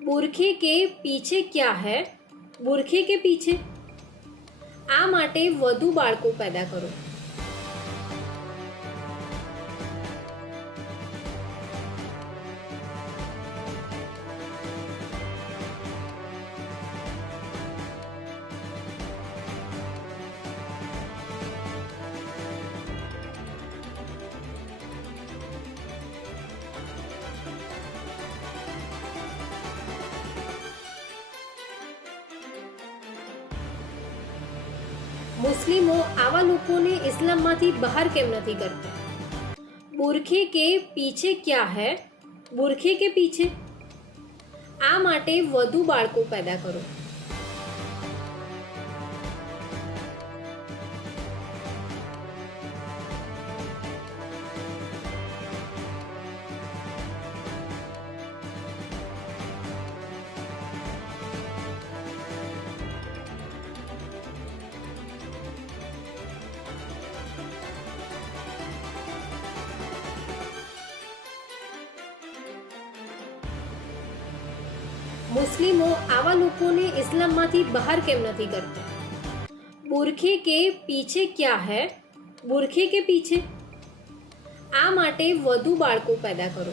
बुरखे के पीछे क्या है? बुरखे के पीछे આ માટે વધુ બાળકો પેદા કરો. મુસ્લિમો આવા લોકોને ઇસ્લામમાંથી બહાર કેમ નથી કરતા? બુરખે કે પીછે ક્યા હૈ? બુરખે કે પીછે આ માટે વધુ બાળકો પેદા કરો. મુસ્લિમો આવા લોકોને ઇસ્લામમાંથી બહાર કેમ નથી કરતા? બુરખે કે પીછે ક્યા હૈ? બુરખે કે પીછે આ માટે વધુ બાળકો પેદા કરો.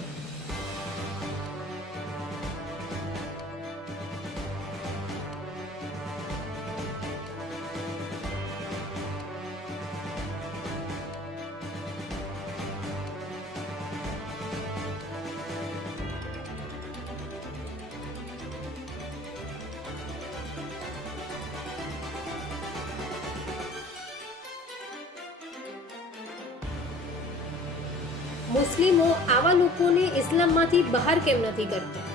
મુસ્લિમો આવા લોકોને ઇસ્લામમાંથી બહાર કેમ નથી કરતા?